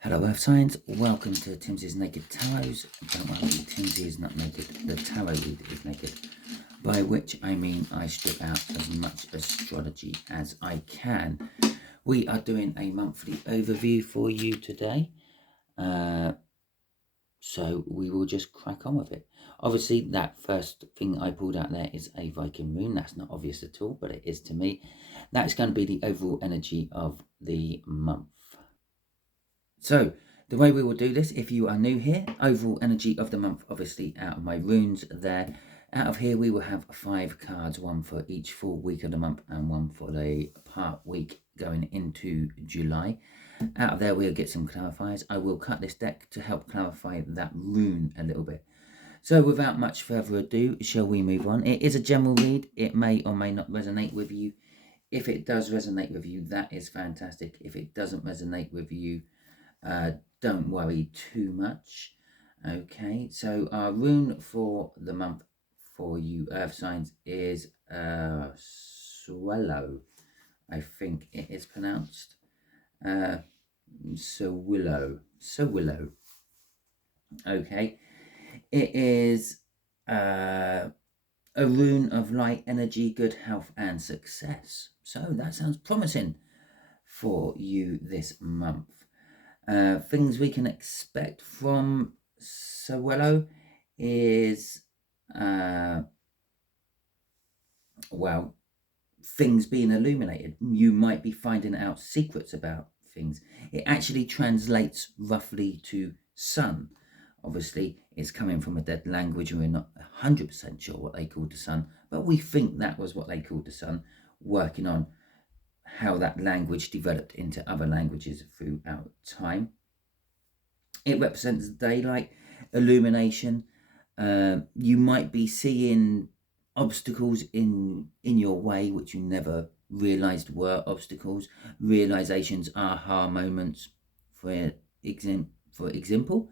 Hello Earth Signs, welcome to Timsy's Naked Tarot. Don't worry, Timsy is not naked, the tarot reader is naked. By which I mean I strip out as much astrology as I can. We are doing a monthly overview for you today. So we will just crack on with it. Obviously, that first thing I pulled out there is a Viking rune. That's not obvious at all, but it is to me. That's going to be the overall energy of the month. So, the way we will do this, if you are new here, overall energy of the month, obviously out of my runes there. Out of here, we will have 5 cards, one for each full week of the month and one for the part week going into July. Out of there, we'll get some clarifiers. I will cut this deck to help clarify that rune a little bit. So, without much further ado, shall we move on? It is a general read. It may or may not resonate with you. If it does resonate with you, that is fantastic. If it doesn't resonate with you, don't worry too much. Okay, so our rune for the month for you Earth signs is Swallow. I think it is pronounced. Willow. Okay, it is a rune of light, energy, good health, and success. So that sounds promising for you this month. Things we can expect from Sawello is, well, things being illuminated. You might be finding out secrets about things. It actually translates roughly to sun. Obviously, it's coming from a dead language and we're not 100% sure what they called the sun, but we think that was what they called the sun, working on how that language developed into other languages throughout time. It represents daylight, illumination. You might be seeing obstacles in your way which you never realized were obstacles. Realizations, aha moments. For example,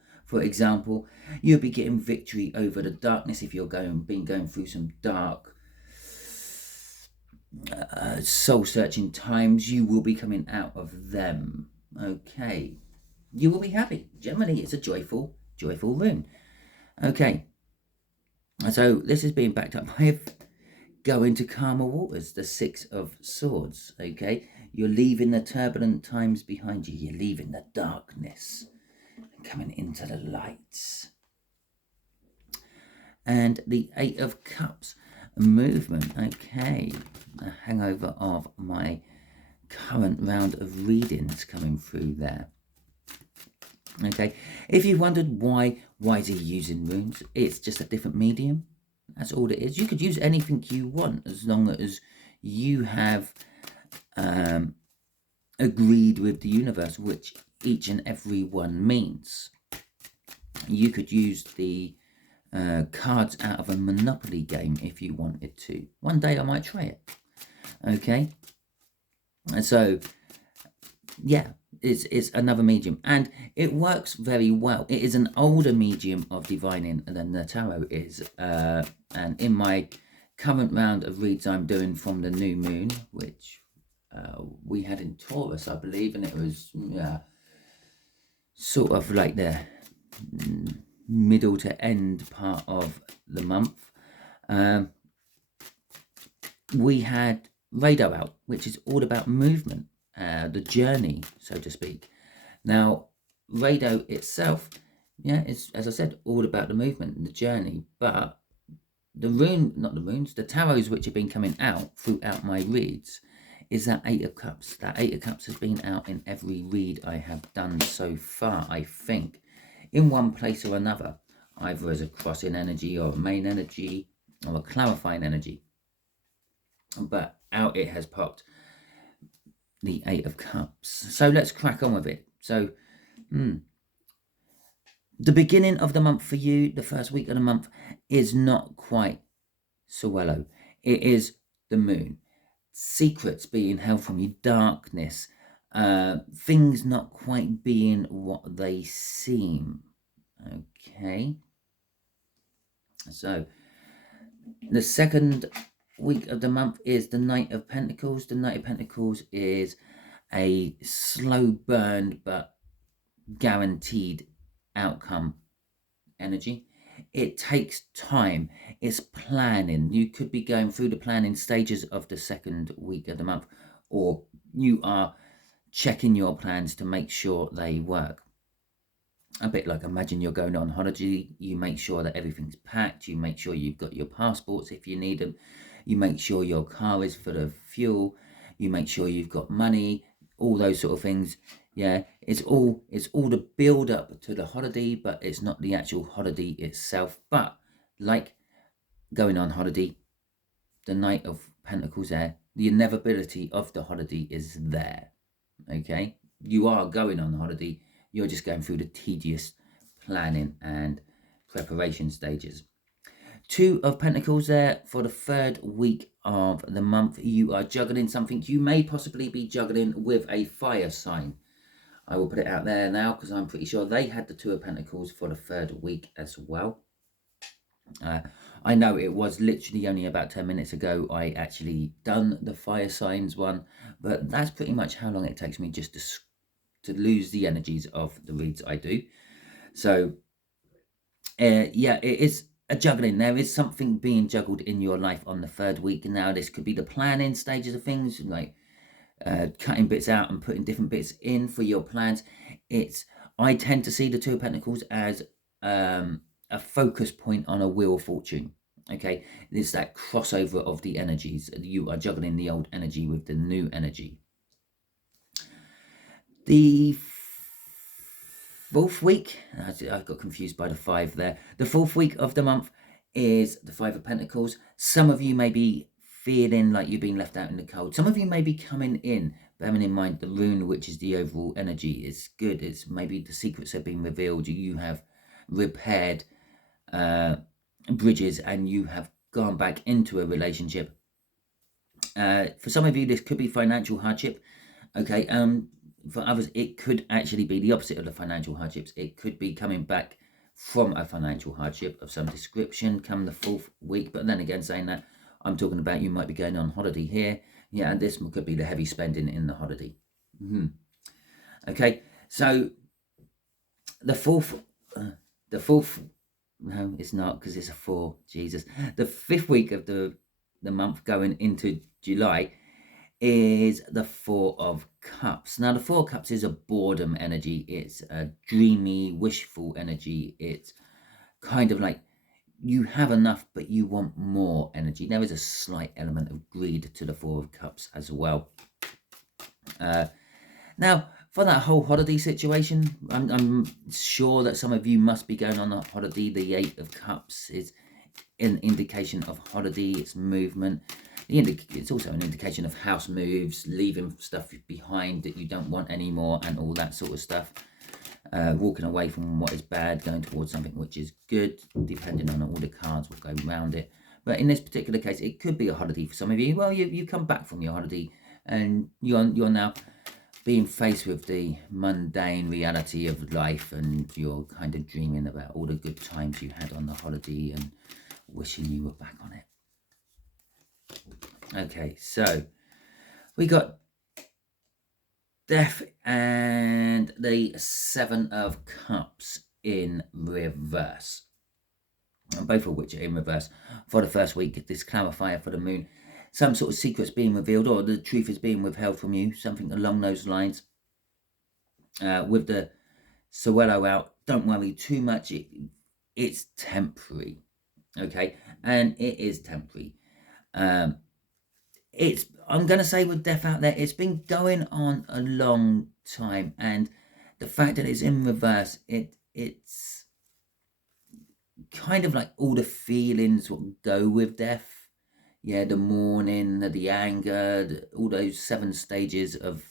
you'll be getting victory over the darkness if you're been going through some dark soul-searching times. You will be coming out of them. Okay, you will be happy. Generally, it's a joyful rune. Okay, so this is being backed up by going to calmer waters, the 6 of Swords. Okay, you're leaving the turbulent times behind you. You're leaving the darkness and coming into the lights. And the 8 of Cups. Movement. Okay, a hangover of my current round of readings coming through there. Okay, if you wondered why is he using runes, it's just a different medium. That's all it is. You could use anything you want as long as you have agreed with the universe, which each and every one means. You could use the cards out of a Monopoly game if you wanted to. One day I might try it. Okay, and so yeah, it's another medium and it works very well. It is an older medium of divining than the tarot is, and in my current round of reads I'm doing from the new moon, which we had in Taurus, I believe, and it was sort of like the middle to end part of the month. We had Radar out, which is all about movement, the journey, so to speak. Now, Radar itself, it's, as I said, all about the movement and the journey, but the tarots which have been coming out throughout my reads is that 8 of Cups. That 8 of Cups has been out in every read I have done so far, I think, in one place or another, either as a crossing energy or a main energy or a clarifying energy. But out it has popped, the 8 of Cups. So let's crack on with it. So, the beginning of the month for you, the first week of the month, is not quite Swallow. It is the moon. Secrets being held from you, darkness, things not quite being what they seem. Okay. So, the second week of the month is the Knight of Pentacles. The Knight of Pentacles is a slow burn but guaranteed outcome energy. It takes time. It's planning. You could be going through the planning stages of the second week of the month, or you are checking your plans to make sure they work. A bit like, imagine you're going on holiday, you make sure that everything's packed, you make sure you've got your passports if you need them, you make sure your car is full of fuel, you make sure you've got money, all those sort of things. Yeah, it's all the build up to the holiday, but it's not the actual holiday itself. But like going on holiday, the Knight of Pentacles there, the inevitability of the holiday is there. Okay, you are going on holiday, you're just going through the tedious planning and preparation stages. Two of Pentacles there for the third week of the month. You are juggling something. You may possibly be juggling with a fire sign. I will put it out there now because I'm pretty sure they had the Two of Pentacles for the third week as well. I know it was literally only about 10 minutes ago I actually done the fire signs one, but that's pretty much how long it takes me just to lose the energies of the reads I do. So yeah, it is a juggling. There is something being juggled in your life on the third week. Now this could be the planning stages of things, like cutting bits out and putting different bits in for your plans. I tend to see the Two of Pentacles as a focus point on a wheel of fortune. Okay, it's that crossover of the energies. You are juggling the old energy with the new energy. The fourth week, I got confused by the 5 there. The fourth week of the month is the 5 of Pentacles. Some of you may be feeling like you're being left out in the cold. Some of you may be coming in, bearing in mind the rune, which is the overall energy, is good. It's maybe the secrets have been revealed. You have repaired bridges and you have gone back into a relationship. For some of you, this could be financial hardship. Okay, for others, it could actually be the opposite of the financial hardships. It could be coming back from a financial hardship of some description come the fourth week. But then again, saying that, I'm talking about you might be going on holiday here. Yeah, and this could be the heavy spending in the holiday. Okay, so the fourth, no, it's not, because it's a 4. Jesus. The 5th week of the month going into July is the 4 of Cups. Now, the 4 of Cups is a boredom energy. It's a dreamy, wishful energy. It's kind of like you have enough, but you want more energy. There is a slight element of greed to the 4 of Cups as well. Now, for that whole holiday situation, I'm sure that some of you must be going on a holiday. The 8 of Cups is an indication of holiday, it's movement. It's also an indication of house moves, leaving stuff behind that you don't want anymore and all that sort of stuff. Walking away from what is bad, going towards something which is good, depending on all the cards will go around it. But in this particular case, it could be a holiday for some of you. Well, you come back from your holiday and you're now being faced with the mundane reality of life, and you're kind of dreaming about all the good times you had on the holiday and wishing you were back on it. Okay, so we got Death and the 7 of Cups in reverse, both of which are in reverse for the first week. This clarifier for the moon, some sort of secrets being revealed, or the truth is being withheld from you, something along those lines. With the Suelo out, don't worry too much. It's temporary, okay, and it is temporary. I'm going to say with Death out there, it's been going on a long time, and the fact that it's in reverse, it's kind of like all the feelings will go with death. Yeah, the mourning, the anger, all those 7 stages of,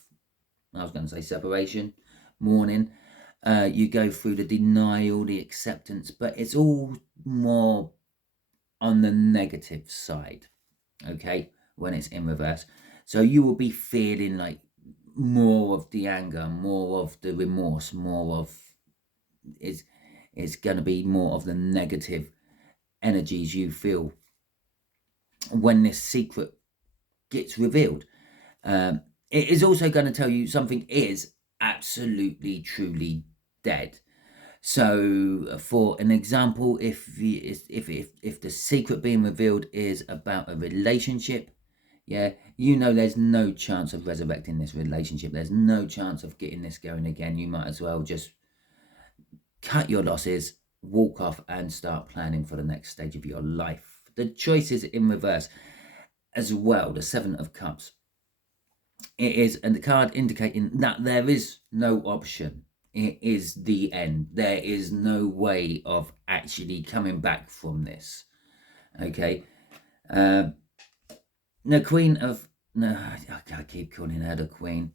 I was going to say separation, mourning. You go through the denial, the acceptance, but it's all more on the negative side, okay, when it's in reverse. So you will be feeling like more of the anger, more of the remorse, more of, it's going to be more of the negative energies you feel when this secret gets revealed. It is also going to tell you something is absolutely, truly dead. So, for an example, if the secret being revealed is about a relationship, yeah, you know there's no chance of resurrecting this relationship. There's no chance of getting this going again. You might as well just cut your losses, walk off, and start planning for the next stage of your life. The choice is in reverse as well, the Seven of Cups. It is and the card indicating that there is no option. It is the end. There is no way of actually coming back from this. Okay. The Queen of... No, I keep calling her the Queen.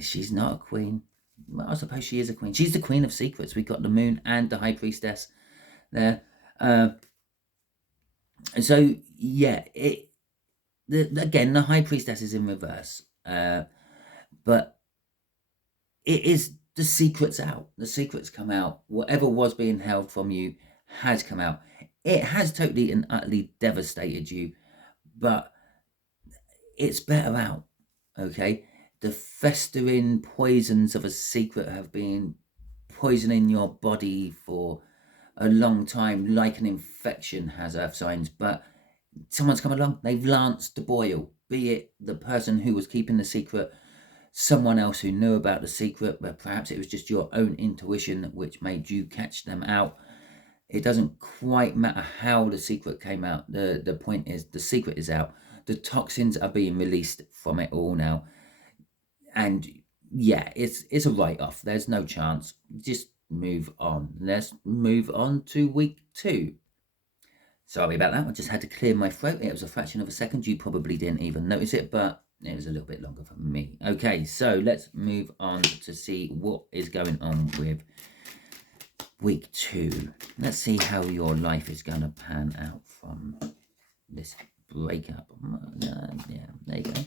She's not a queen. Well, I suppose she is a queen. She's the Queen of Secrets. We've got the Moon and the High Priestess there. So, yeah, again, the High Priestess is in reverse. But it is the secret's out. The secret's come out. Whatever was being held from you has come out. It has totally and utterly devastated you, but it's better out, okay? The festering poisons of a secret have been poisoning your body for a long time, like an infection has earth signs, but someone's come along, they've lanced the boil, be it the person who was keeping the secret, someone else who knew about the secret, but perhaps it was just your own intuition which made you catch them out. It doesn't quite matter how the secret came out. The point is the secret is out. The toxins are being released from it all now. And yeah, it's a write-off. There's no chance. Just move on. Let's move on to week 2. Sorry about that. I just had to clear my throat. It was a fraction of a second. You probably didn't even notice it, but it was a little bit longer for me. Okay, so let's move on to see what is going on with week 2. Let's see how your life is going to pan out from this breakup. Yeah, there you go.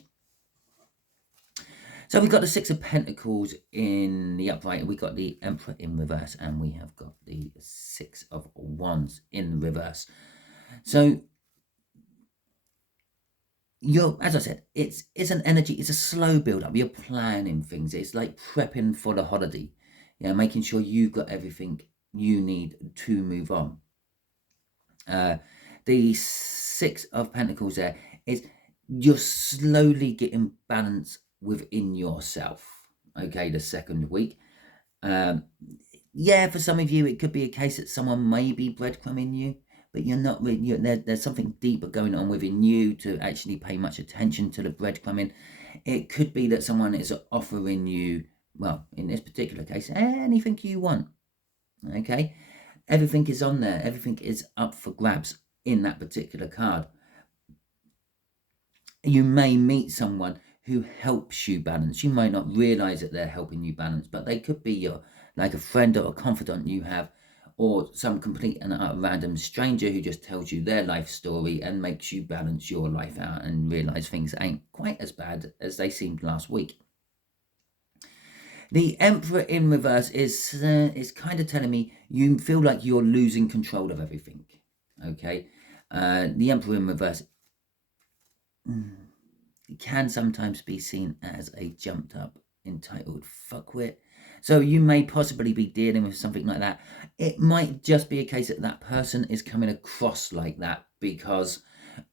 So we've got the Six of Pentacles in the upright, and we've got the Emperor in reverse, and we have got the Six of Wands in reverse. So as I said, it's an energy, it's a slow build up. You're planning things. It's like prepping for the holiday. Making sure you've got everything you need to move on. The Six of Pentacles there is you're slowly getting balance within yourself. Okay, the second week. Yeah, for some of you, it could be a case that someone may be breadcrumbing you, but you're not really, there's something deeper going on within you to actually pay much attention to the breadcrumbing. It could be that someone is offering you, well, in this particular case, anything you want. Okay, everything is on there. Everything is up for grabs in that particular card. You may meet someone who helps you balance. You might not realize that they're helping you balance, but they could be like a friend or a confidant you have, or some complete and utter random stranger who just tells you their life story and makes you balance your life out and realize things ain't quite as bad as they seemed last week. The Emperor in reverse is kind of telling me you feel like you're losing control of everything. Okay, the Emperor in reverse can sometimes be seen as a jumped up, entitled fuckwit. So you may possibly be dealing with something like that. It might just be a case that that person is coming across like that because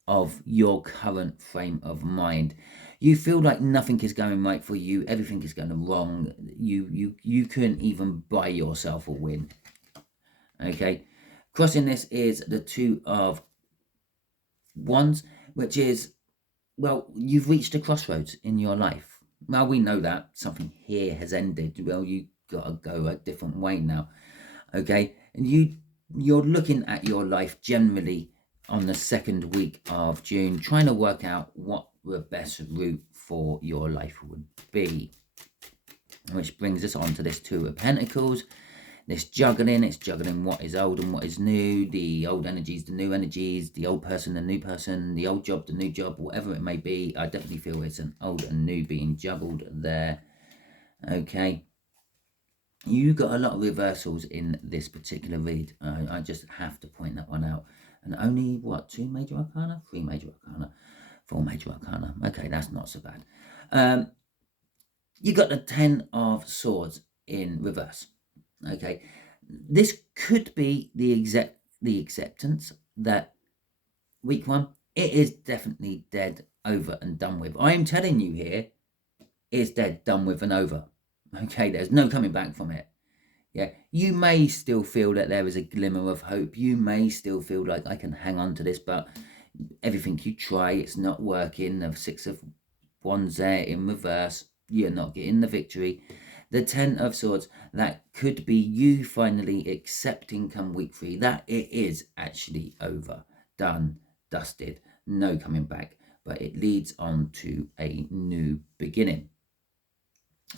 of your current frame of mind. You feel like nothing is going right for you. Everything is going wrong. You couldn't even buy yourself a win. Okay. Crossing this is the Two of Wands, which is, well, you've reached a crossroads in your life. Well, we know that something here has ended. Well, you got to go a different way now. Okay. And you're looking at your life generally on the second week of June, trying to work out what the best route for your life would be. Which brings us on to this Two of Pentacles. This juggling, it's juggling what is old and what is new, the old energies, the new energies, the old person, the new person, the old job, the new job, whatever it may be. I definitely feel it's an old and new being juggled there. Okay. You got a lot of reversals in this particular read. I just have to point that one out. And only, what, 2 major arcana? 3 major arcana? 4 major arcana. Okay, that's not so bad. You got the Ten of Swords in reverse. Okay, this could be the acceptance that week one, it is definitely dead, over and done with. I am telling you here, it's dead, done with and over. Okay, there's no coming back from it. Yeah, you may still feel that there is a glimmer of hope. You may still feel like I can hang on to this, but everything you try, it's not working. The Six of Wands there in reverse, you're not getting the victory. The Ten of Swords, that could be you finally accepting come week 3 that it is actually over, done, dusted, no coming back, but it leads on to a new beginning.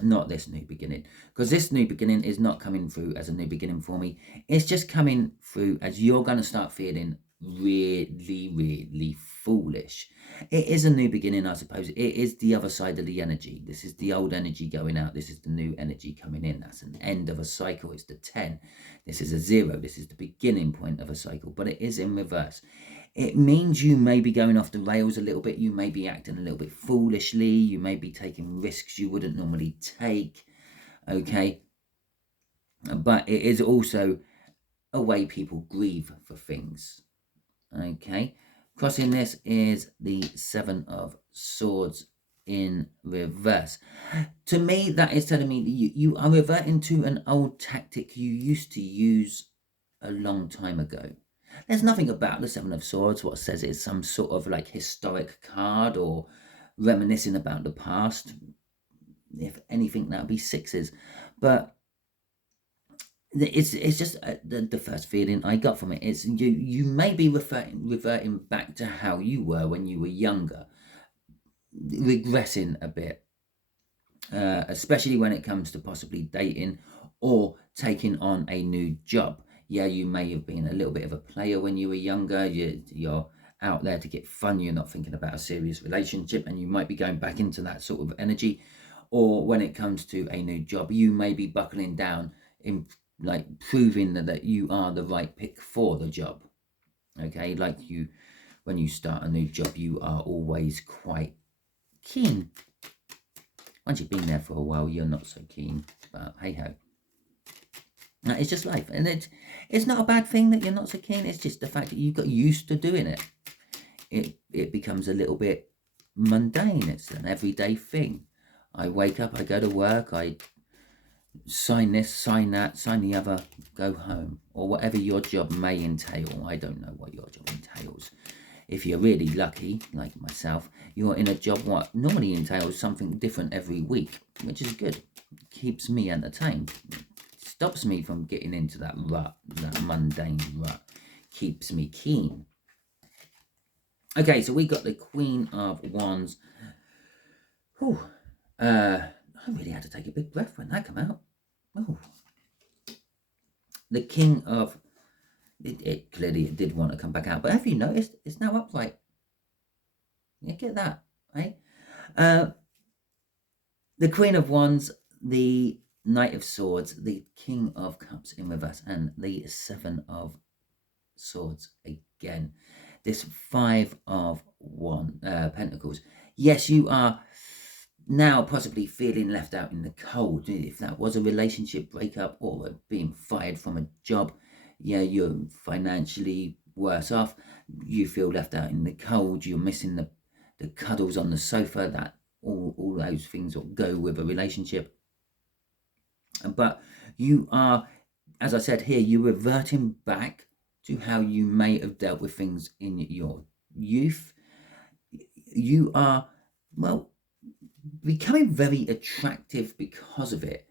Not this new beginning, because this new beginning is not coming through as a new beginning for me. It's just coming through as you're going to start feeling really, really foolish. It is a new beginning, I suppose. It is the other side of the energy. This is the old energy going out. This is the new energy coming in. That's an end of a cycle. It's the 10. This is a 0. This is the beginning point of a cycle, but it is in reverse. It means you may be going off the rails a little bit. You may be acting a little bit foolishly. You may be taking risks you wouldn't normally take. Okay. But it is also a way people grieve for things. Okay. Crossing this is the 7 of Swords in reverse. To me, that is telling me that you are reverting to an old tactic you used to use a long time ago. There's nothing about the 7 of Swords what says it's some sort of like historic card or reminiscing about the past. If anything, that would be 6s. But it's just the first feeling I got from it. It's you may be reverting back to how you were when you were younger, regressing a bit, especially when it comes to possibly dating or taking on a new job. Yeah, you may have been a little bit of a player when you were younger. You're out there to get fun. You're not thinking about a serious relationship, and you might be going back into that sort of energy. Or when it comes to a new job, you may be buckling down in like proving that you are the right pick for the job. Okay, like when you start a new job, you are always quite keen. Once you've been there for a while, you're not so keen. But hey ho. It's just life, and it's not a bad thing that you're not so keen. It's just the fact that you got used to doing it. It becomes a little bit mundane. It's an everyday thing. I wake up, I go to work, I sign this, sign that, sign the other, go home, or whatever your job may entail. I don't know what your job entails. If you're really lucky, like myself, you're in a job what normally entails something different every week, which is good. Keeps me entertained. Stops me from getting into that rut, that mundane rut. Keeps me keen. Okay, so we got the Queen of Wands. Whew. I really had to take a big breath when that came out. Oh. The King of... It clearly did want to come back out, but have you noticed it's now upright? Yeah, get that, right? The Queen of Wands, the Knight of Swords, the King of Cups in reverse, and the 7 of Swords again. This 5 of Pentacles. Yes, you are now possibly feeling left out in the cold. If that was a relationship breakup or being fired from a job, yeah, you're financially worse off. You feel left out in the cold. You're missing the cuddles on the sofa, that all those things that go with a relationship. But you are, as I said here, you're reverting back to how you may have dealt with things in your youth. You are, well, becoming very attractive because of it.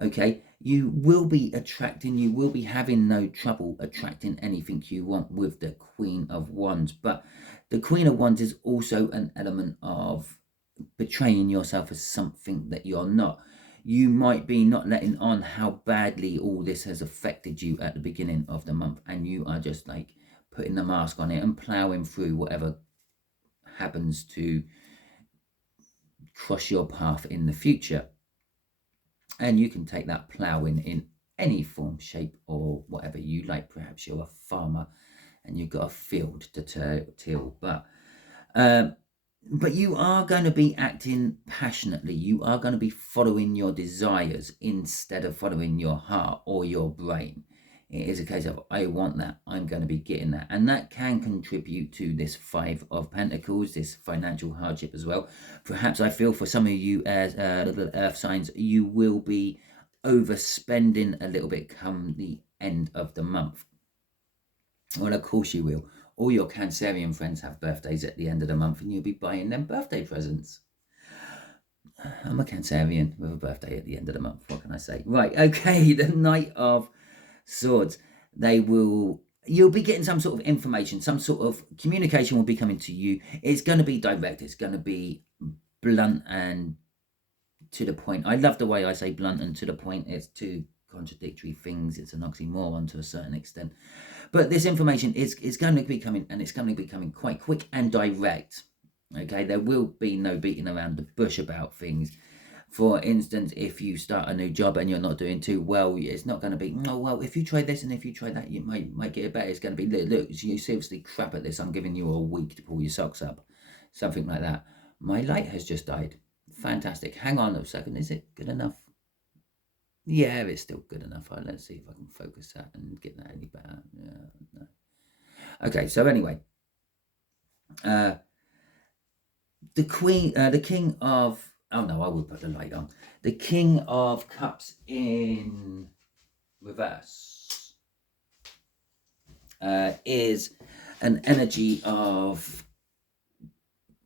Okay, you will be attracting, you will be having no trouble attracting anything you want with the Queen of Wands. But the Queen of Wands is also an element of betraying yourself as something that you're not. You might be not letting on how badly all this has affected you at the beginning of the month, and you are just like putting the mask on it and ploughing through whatever happens to cross your path in the future. And you can take that ploughing in any form, shape, or whatever you like. Perhaps you're a farmer and you've got a field to till. But But you are going to be acting passionately. You are going to be following your desires instead of following your heart or your brain. It is a case of, I want that, I'm going to be getting that. And that can contribute to this Five of Pentacles, this financial hardship as well. Perhaps I feel for some of you as little earth signs, you will be overspending a little bit come the end of the month. Well, of course you will. All your Cancerian friends have birthdays at the end of the month and you'll be buying them birthday presents. I'm a Cancerian with a birthday at the end of the month. What can I say? Right, okay, the Knight of Swords. You'll be getting some sort of information, some sort of communication will be coming to you. It's going to be direct. It's going to be blunt and to the point. I love the way I say blunt and to the point. It's two contradictory things. It's an oxymoron to a certain extent. But this information is going to be coming, and it's going to be coming quite quick and direct. Okay, there will be no beating around the bush about things. For instance, if you start a new job and you're not doing too well, it's not going to be, oh, well, if you try this and if you try that, you might get it better. It's going to be, look, you seriously crap at this. I'm giving you a week to pull your socks up. Something like that. My light has just died. Fantastic. Hang on a second. Is it good enough? Yeah, it's still good enough. Right, let's see if I can focus that and get that any better. No. Okay, so anyway, the King of, oh no, I will put the light on. The King of Cups in reverse is an energy of,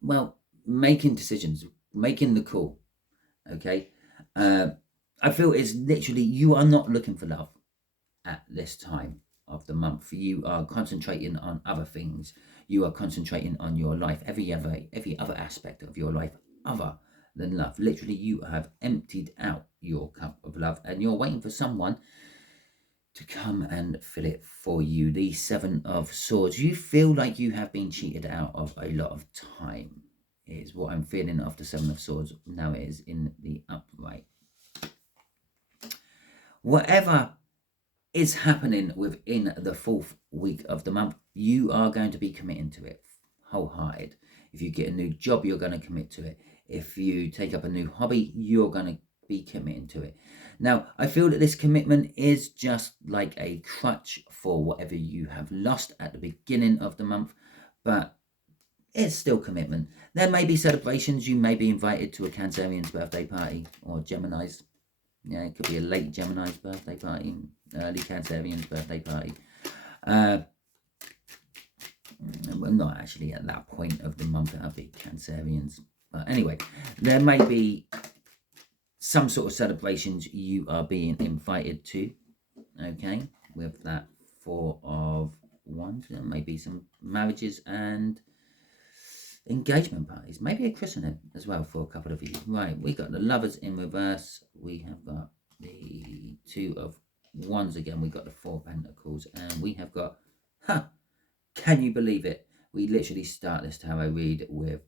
well, making decisions, making the call. Okay, I feel it's literally, you are not looking for love at this time of the month. You are concentrating on other things. You are concentrating on your life, every other aspect of your life other than love. Literally, you have emptied out your cup of love and you're waiting for someone to come and fill it for you. The Seven of Swords. You feel like you have been cheated out of a lot of time, is what I'm feeling after Seven of Swords. Now it is in the upright. Whatever is happening within the 4th week of the month, you are going to be committing to it wholehearted. If you get a new job, you're going to commit to it. If you take up a new hobby, you're going to be committing to it. Now, I feel that this commitment is just like a crutch for whatever you have lost at the beginning of the month, but it's still commitment. There may be celebrations. You may be invited to a Cancerian's birthday party or Gemini's. Yeah, it could be a late Gemini's birthday party, early Cancerian's birthday party. Well, not actually at that point of the month, that'll be Cancerians. But anyway, there may be some sort of celebrations you are being invited to. Okay, with that 4 of Wands, there may be some marriages and engagement parties, maybe a christening as well for a couple of you. Right, we got the Lovers in reverse. We have got the 2 of Wands again. We got the 4 of Pentacles, and we have got, can you believe it? We literally start this tarot read with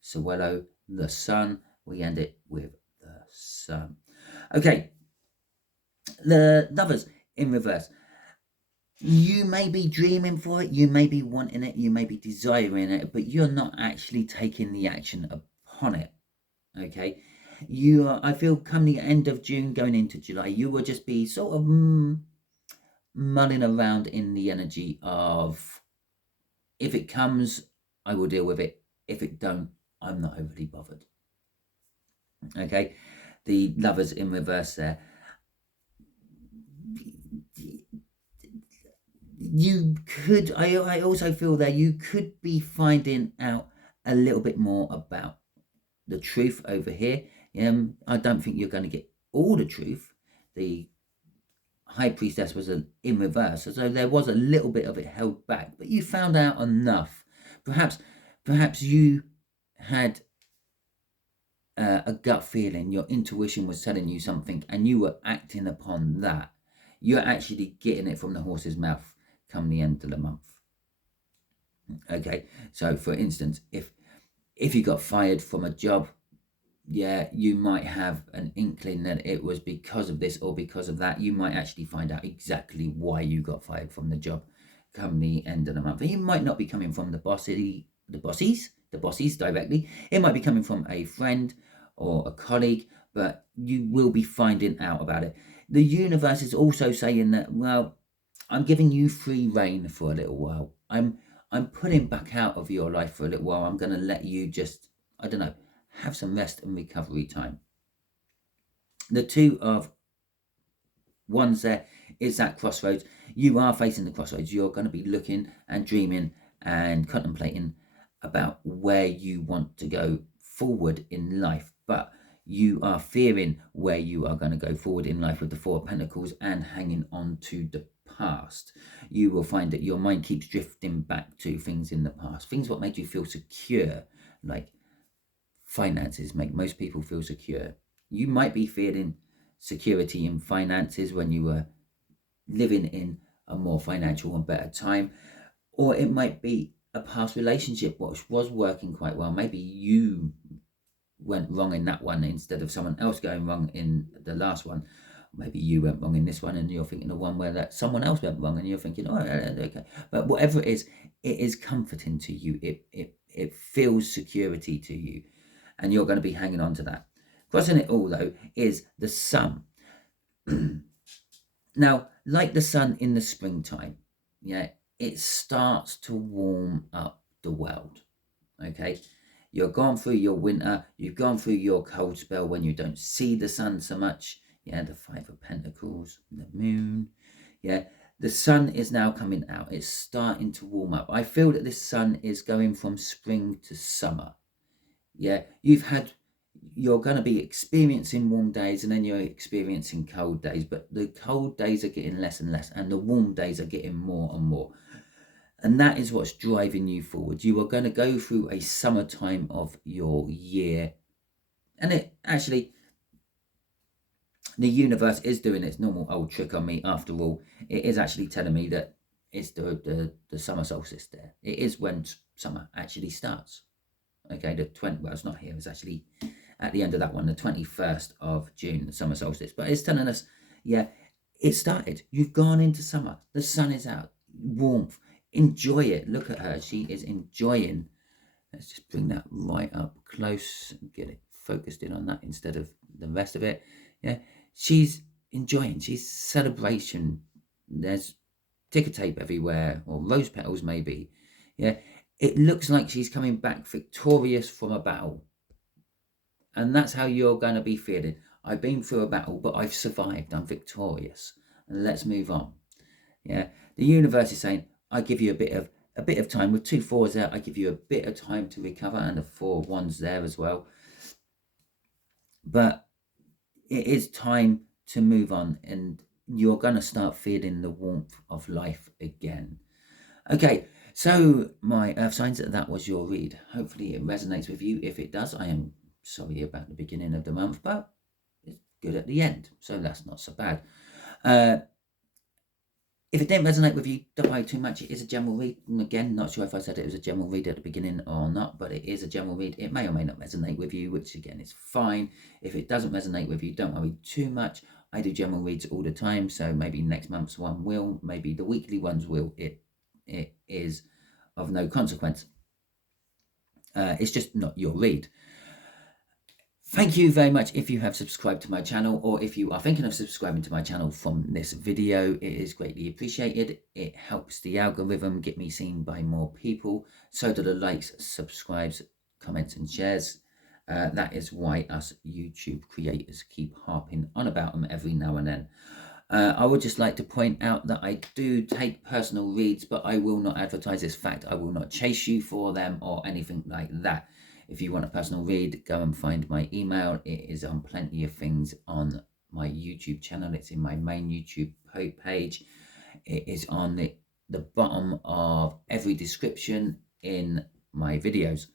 Sawello, the Sun. We end it with the Sun. Okay, the Lovers in reverse. You may be dreaming for it, you may be wanting it, you may be desiring it, but you're not actually taking the action upon it. Okay, you are, I feel, come the end of June going into July, you will just be sort of mulling around in the energy of, if it comes, I will deal with it. If it don't, I'm not overly bothered. Okay, the Lovers in reverse there. You could, I also feel that you could be finding out a little bit more about the truth over here. I don't think you're going to get all the truth. The High Priestess was in reverse, so there was a little bit of it held back, but you found out enough. Perhaps you had a gut feeling, your intuition was telling you something, and you were acting upon that. You're actually getting it from the horse's mouth come the end of the month. Okay, so for instance, if you got fired from a job, yeah, you might have an inkling that it was because of this or because of that. You might actually find out exactly why you got fired from the job come the end of the month. And you might not be coming from the bossies, the bosses directly. It might be coming from a friend or a colleague, but you will be finding out about it. The universe is also saying that, well, I'm giving you free reign for a little while. I'm pulling back out of your life for a little while. I'm going to let you just, I don't know, have some rest and recovery time. The Two of Wands there is that crossroads. You are facing the crossroads. You're going to be looking and dreaming and contemplating about where you want to go forward in life, but you are fearing where you are going to go forward in life with the Four of Pentacles and hanging on to the past. You will find that your mind keeps drifting back to things in the past, things what made you feel secure, like finances make most people feel secure. You might be feeling security in finances when you were living in a more financial and better time, or it might be a past relationship which was working quite well. Maybe you went wrong in that one instead of someone else going wrong in the last one. Maybe you went wrong in this one and you're thinking of one where that someone else went wrong and you're thinking, oh, okay. But whatever it is comforting to you. It feels security to you, and you're going to be hanging on to that. Crossing it all, though, is the sun. Now, like the sun in the springtime, yeah, it starts to warm up the world, okay? You're gone through your winter, you've gone through your cold spell when you don't see the sun so much, yeah, the Five of Pentacles, the moon, yeah. The sun is now coming out. It's starting to warm up. I feel that this sun is going from spring to summer, yeah. You're going to be experiencing warm days and then you're experiencing cold days, but the cold days are getting less and less and the warm days are getting more and more. And that is what's driving you forward. You are going to go through a summertime of your year. And it actually, the universe is doing its normal old trick on me after all. It is actually telling me that it's the summer solstice there. It is when summer actually starts. Okay, well, it's not here. It's actually at the end of that one, the 21st of June, the summer solstice. But it's telling us, yeah, it started. You've gone into summer. The sun is out. Warmth. Enjoy it. Look at her. She is enjoying. Let's just bring that right up close and get it focused in on that instead of the rest of it. Yeah, she's enjoying. She's celebration. There's ticker tape everywhere, or rose petals maybe. Yeah, it looks like she's coming back victorious from a battle. And that's how you're going to be feeling. I've been through a battle, but I've survived. I'm victorious. And let's move on. Yeah, the universe is saying, I give you a bit of time. With 2 4s there, I give you a bit of time to recover, and the 4 1s there as well. But it is time to move on, and you're going to start feeling the warmth of life again. Okay, so my earth signs, that was your read. Hopefully it resonates with you. If it does, I am sorry about the beginning of the month, but it's good at the end, so that's not so bad. If it didn't resonate with you, don't worry too much. It is a general read. And again, not sure if I said it was a general read at the beginning or not, but it is a general read. It may or may not resonate with you, which again is fine. If it doesn't resonate with you, don't worry too much. I do general reads all the time, so maybe next month's one will, maybe the weekly ones will. It is of no consequence. It's just not your read. Thank you very much if you have subscribed to my channel, or if you are thinking of subscribing to my channel from this video. It is greatly appreciated. It helps the algorithm get me seen by more people. So do the likes, subscribes, comments and shares. That is why us YouTube creators keep harping on about them every now and then. I would just like to point out that I do take personal reads, but I will not advertise this fact. I will not chase you for them or anything like that. If you want a personal read, go and find my email. It is on plenty of things on my YouTube channel. It's in my main YouTube page. It is on the bottom of every description in my videos.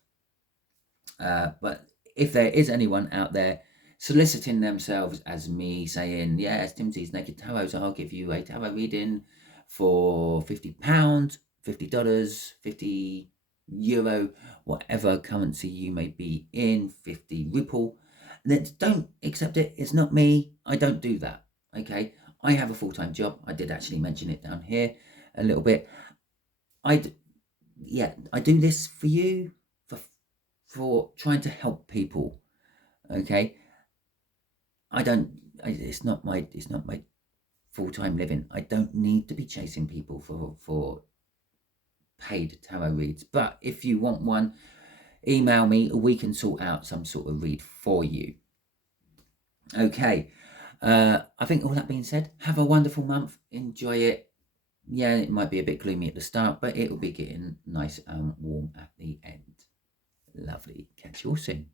But if there is anyone out there soliciting themselves as me, saying, yes, Timsy's Naked Tarot, so I'll give you a tarot reading for £50, $50, 50 euro, whatever currency you may be in, 50 Ripple, then don't accept it. It's not me. I don't do that. Okay, I have a full-time job. I did actually mention it down here a little bit. I do this for you for for trying to help people. Okay, it's not my full-time living. I don't need to be chasing people for paid tarot reads. But if you want one, email me. We can sort out some sort of read for you. Okay. I think all that being said, have a wonderful month. Enjoy it. Yeah, it might be a bit gloomy at the start, but it will be getting nice and warm at the end. Lovely. Catch you all soon.